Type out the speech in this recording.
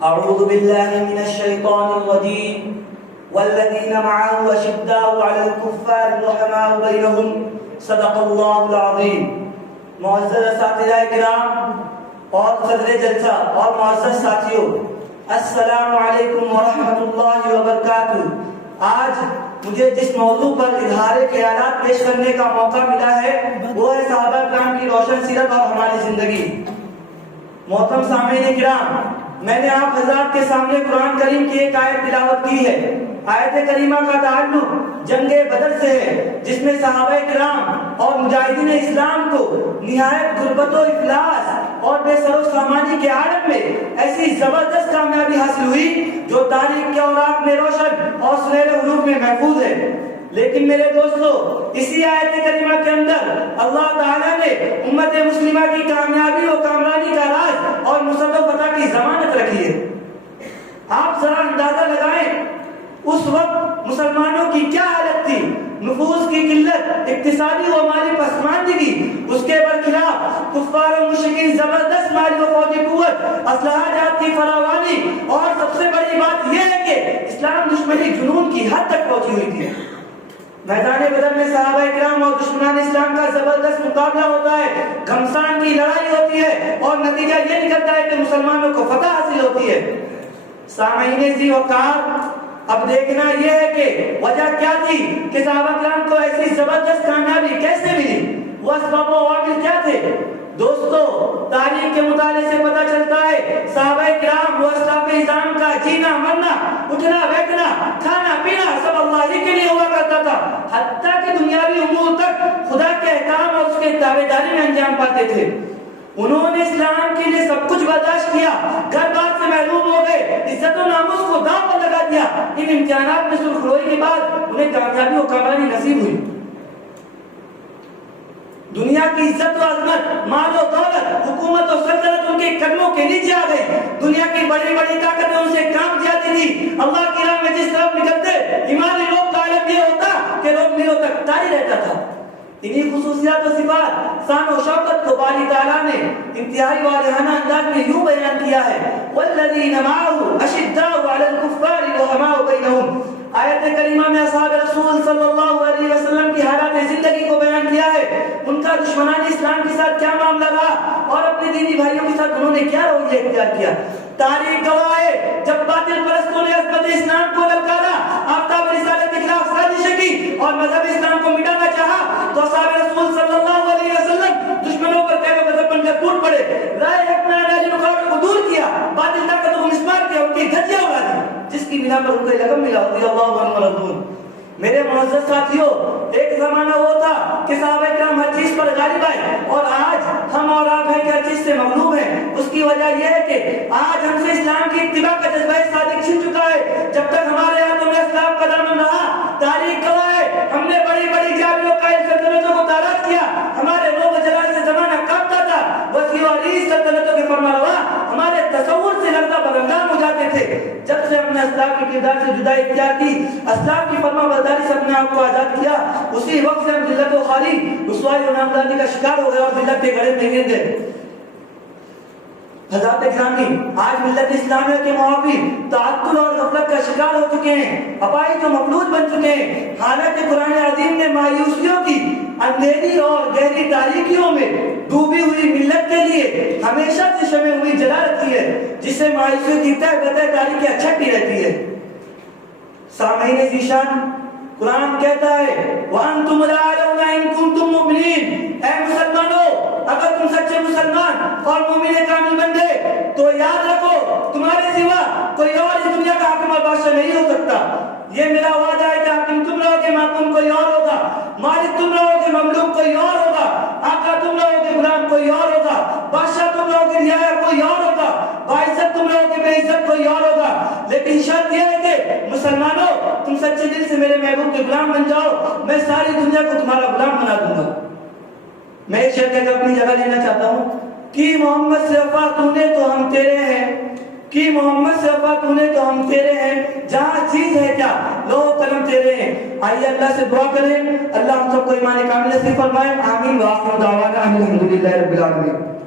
أعوذ بالله من الشيطان الرجيم والذين معه أشداء على الكفار رحماء بينهم صدق الله العظيم. معزز اساتذہ کرام اور صدر جلسہ اور معزز ساتھیوں، السلام علیکم ورحمۃ اللہ وبرکاتہ. آج مجھے جس موضوع پر اظہار خیالات پیش کرنے کا موقع ملا ہے وہ ہے صحابہ کرام کی روشن سیرت اور ہماری زندگی. محترم سامعین کرام، میں نے آپ حضرات کے سامنے قرآن کریم کی ایک آیت تلاوت کی ہے. آیت کریمہ کا تعلق جنگ بدر سے ہے، جس میں صحابہ کرام اور مجاہدین اسلام کو نہایت غربت و افلاس اور بے سر و سامانی کے عالم میں ایسی زبردست کامیابی حاصل ہوئی جو تاریخ کے اوراق میں روشن اور سنہرے حروف میں محفوظ ہے. لیکن میرے دوستو، اسی آیت کریمہ کے اندر اللہ تعالیٰ نے امت مسلمہ کی کامیابی و کامرانی کا راز اور نصرت و فتح کی ضمانت رکھی ہے. آپ ذرا اندازہ لگائیں اس وقت مسلمانوں کی کیا حالت تھی. نفوذ کی قلت، اقتصادی و مالی پسماندگی، اس کے برخلاف کفار و مشرکین زبردست مالی و فوجی قوت، اسلحہ جات کی فراوانی، اور سب سے بڑی بات یہ ہے کہ اسلام دشمنی جنون کی حد تک پہنچی ہوئی تھی. میدان بدر میں صحابہ کرام اور دشمنان اسلام کا زبردست مقابلہ ہوتا ہے، گھمسان کی لڑائی ہوتی ہے اور نتیجہ یہ نکلتا ہے کہ مسلمانوں کو فتح حاصل ہوتی ہے. سامعین ذی وقار، اب دیکھنا یہ ہے کہ وجہ کیا تھی کہ صحابہ کرام کو ایسی زبردست کامیابی کیسے ملی، وہ اسباب و عوامل کیا تھے. دوستو، تاریخ کے مطالعے سے پتہ چلتا ہے صحابہ کرام وہ اسلاف نظام کا جینا مرنا، اٹھنا بیٹھنا، کھانا پینا سب اللہ ہی کے لیے ہوا کرتا تھا، حتیٰ کہ دنیاوی امور تک خدا کے احکام اور اس کے تابعداری میں انجام پاتے تھے. انہوں نے اسلام کے لیے سب کچھ برداشت کیا، گھر بار سے محروم ہو گئے، عزت و ناموس کو داؤ پر لگا دیا. ان امتحانات میں سرخ روئی کے بعد انہیں کامیابی و کامرانی نصیب ہوئی. دنیا کی عزت و عظمت، مال و دولت، حکومت و سلطنت ان کے قدموں کے نیچے آ گئی. دنیا کی بڑی بڑی طاقتیں ان سے کام جاتی تھی. اللہ کی راہ میں جس طرف نکلتے ایمانی لوگ کا عالم یہ ہوتا کہ لوگ میلوں تک طاری رہتا تھا. انہی خصوصیات و صفات، شان و شوکت کو باری تعالیٰ نے انتہائی واضحانہ انداز میں یوں بیان کیا ہے، وَالَّذِينَ مَعَهُ أَشِدَّاءُ عَلَى الْكُفَّارِ رُحَمَاءُ بَيْنَهُمْ. آیت کریمہ میں اصحاب رسول صلی اللہ علیہ وسلم کی حالات زندگی کو بیان کیا ہے. ان کا دشمنان اسلام کے ساتھ کیا معاملہ رہا اور اپنے دینی بھائیوں کے ساتھ انہوں نے کیا رویہ اختیار کیا. تاریخ گواہ ہے، جب باطل پرستوں نے عظمت اسلام کو للکارا، آفتاب رسالت کے خلاف سازشیں کی اور مذہب اسلام کو مٹانا چاہا، تو اصحاب رسول صلی اللہ علیہ وسلم دشمنوں پر تیرے غضب بن کر ٹوٹ پڑے. رائے حق میں آنے والے رکاوٹ کو دور کیا، باطل طاقتوں کو مسمار کیا، ان کی دھجیاں اڑا دی، جس کی بنا پر ان کو لقب ملا رضی اللہ عنہ ورضوان. میرے معزز ساتھیوں، ایک زمانہ وہ تھا کہ صحابہ کرام ہر چیز پر غالب آئے، اور آج ہم اور آپ ہیں کہ ہر چیز سے مغلوب ہیں. اس کی وجہ یہ ہے کہ آج ہم سے اسلام کی اتباع کا جذبہ صادق چھن چکا ہے. جب تک ہمارے ہاتھوں میں اسلام کا دامن رہا، تاریخ گواہ ہے ہم نے بڑی بڑی جابر و قائل سلطنتوں کو تاراج کیا. ہمارے روب و جلال سے زمانہ کانپتا تھا. وسیع و عریض سلطنتوں کے فرمانروا ہمارے تصور سے لرزہ برہنگام ہو جاتے تھے. جب سے ہم نے اسلاف کے کردار سے جدائی اختیار کی، اسلاف کی فرما برداری سے اپنے آپ کو آزاد کیا، اسی وقت سے ہم ذلت و خواری، رسوائی و نامداری کا شکار ہو گئے اور ذلت کے گڑھے میں گر گئے. حضرات گرامی، آج ملت اسلامیہ کے معافی تعطل اور غفلت کا شکار ہو چکے ہیں، اپاہج و مفلوج بن چکے ہیں. حالانکہ قرآن عظیم نے مایوسیوں کی اندھیری اور گہری تاریکیوں میں ڈوبی ہوئی ملت کے لیے ہمیشہ سے شمع ہوئی جلا رکھی ہے، جس سے مایوسیوں کی تہ بتہ تاریکیاں چھٹی رہتی ہے. سامعین ذیشان، قرآن کہتا ہے وَأَنْتُمُ الْأَعْلَوْنَ إِن كُنتُم مُؤْمِنِينَ. اے مسلمانوں، اگر تم سچے مسلمان اور مومن کامل بن گئے تو یاد رکھو تمہارے سوا کوئی اور اس دنیا کا حاکم اور بادشاہ نہیں ہو سکتا. یہ میرا وعدہ ہے کہ حاکم تم رہو گے، محکوم کوئی اور ہوگا، مالک تم رہو گے، مملوک کوئی اور ہوگا، آقا تم رہو گے، غلام کوئی اور ہوگا، بادشاہ تم رہو گے، رعایا کوئی اور ہوگا، باعزت تم رہو گے، بے عزت کوئی اور ہوگا. لیکن شرط یہ ہے کہ مسلمانوں، تم سچے دل سے میرے محبوب کے غلام بن جاؤ، میں ساری دنیا کو تمہارا غلام بنا دوں گا. میں ایک شعر کہہ اپنی جگہ لینا چاہتا ہوں کہ محمد سے وفا تو نے تو ہم تیرے ہیں، کہ محمد سے وفا تو نے تو ہم تیرے ہیں، جہاں چیز ہے کیا لو قلم تیرے ہیں. آئیے اللہ سے دعا کریں، اللہ ہم سب کو ایمان کامل نصیب فرمائے. آمین. وآخر دعوانا الحمدللہ رب العالمین.